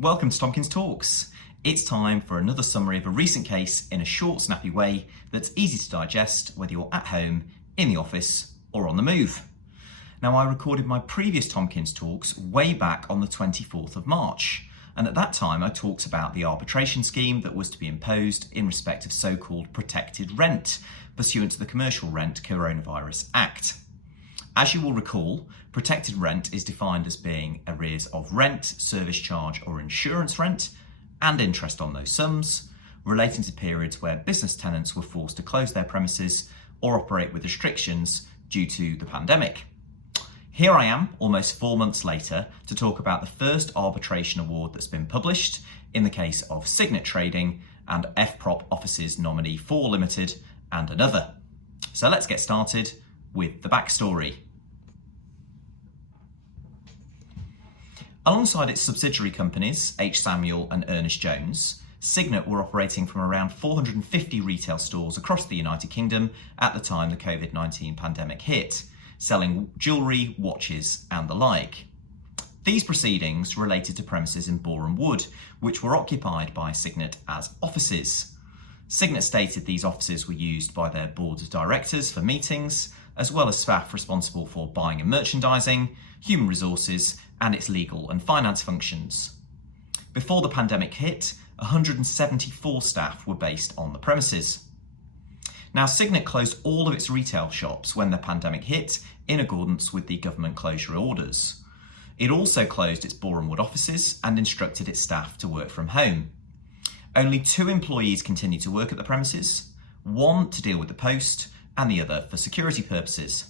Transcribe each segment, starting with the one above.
Welcome to Tomkins Talks. It's time for another summary of a recent case in a short, snappy way that's easy to digest whether you're at home, in the office, or on the move. Now, I recorded my previous Tomkins Talks way back on the 24th of March, and at that time I talked about the arbitration scheme that was to be imposed in respect of so-called protected rent, pursuant to the Commercial Rent Coronavirus Act. As you will recall, protected rent is defined as being arrears of rent, service charge or insurance rent, and interest on those sums, relating to periods where business tenants were forced to close their premises or operate with restrictions due to the pandemic. Here I am, almost 4 months later, to talk about the first arbitration award that's been published in the case of Signet Trading and Fprop Offices Nominee 4 Limited and Another. So let's get started with the backstory. Alongside its subsidiary companies, H. Samuel and Ernest Jones, Signet were operating from around 450 retail stores across the United Kingdom at the time the COVID-19 pandemic hit, selling jewellery, watches and the like. These proceedings related to premises in Boreham Wood, which were occupied by Signet as offices. Signet stated these offices were used by their board of directors for meetings, as well as staff responsible for buying and merchandising, human resources, and its legal and finance functions. Before the pandemic hit, 174 staff were based on the premises. Now, Signet closed all of its retail shops when the pandemic hit in accordance with the government closure orders. It also closed its Boreham Wood offices and instructed its staff to work from home. Only 2 employees continued to work at the premises, one to deal with the post and the other for security purposes.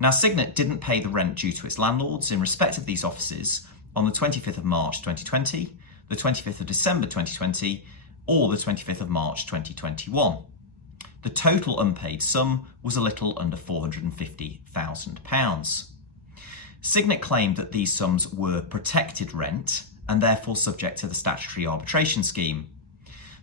Now, Signet didn't pay the rent due to its landlords in respect of these offices on the 25th of March 2020, the 25th of December 2020, or the 25th of March 2021. The total unpaid sum was a little under £450,000. Signet claimed that these sums were protected rent and therefore subject to the statutory arbitration scheme.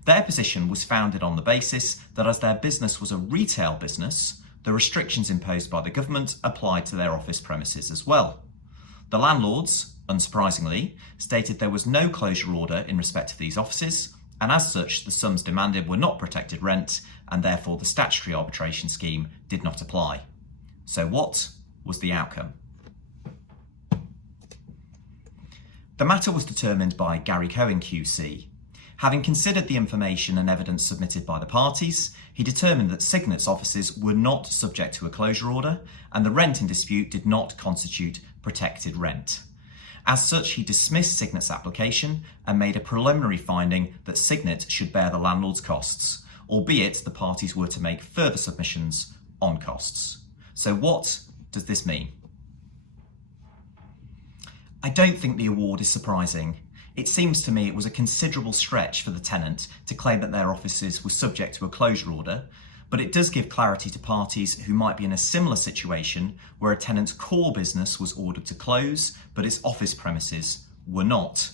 Their position was founded on the basis that as their business was a retail business, the restrictions imposed by the government applied to their office premises as well. The landlords, unsurprisingly, stated there was no closure order in respect of these offices, and as such the sums demanded were not protected rent, and therefore the statutory arbitration scheme did not apply. So what was the outcome? The matter was determined by Gary Cohen QC. Having considered the information and evidence submitted by the parties, he determined that Signet's offices were not subject to a closure order and the rent in dispute did not constitute protected rent. As such, he dismissed Signet's application and made a preliminary finding that Signet should bear the landlord's costs, albeit the parties were to make further submissions on costs. So what does this mean? I don't think the award is surprising. It seems to me it was a considerable stretch for the tenant to claim that their offices were subject to a closure order, but it does give clarity to parties who might be in a similar situation where a tenant's core business was ordered to close, but its office premises were not.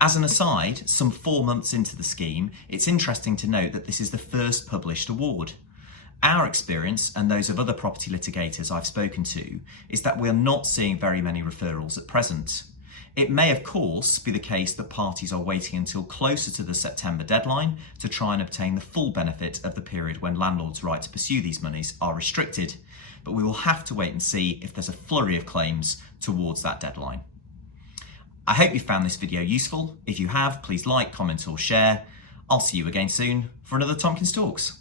As an aside, some 4 months into the scheme, it's interesting to note that this is the first published award. Our experience, and those of other property litigators I've spoken to, is that we are not seeing very many referrals at present. It may, of course, be the case that parties are waiting until closer to the September deadline to try and obtain the full benefit of the period when landlords' right to pursue these monies are restricted, but we will have to wait and see if there's a flurry of claims towards that deadline. I hope you found this video useful. If you have, please like, comment or share. I'll see you again soon for another Tomkins Talks.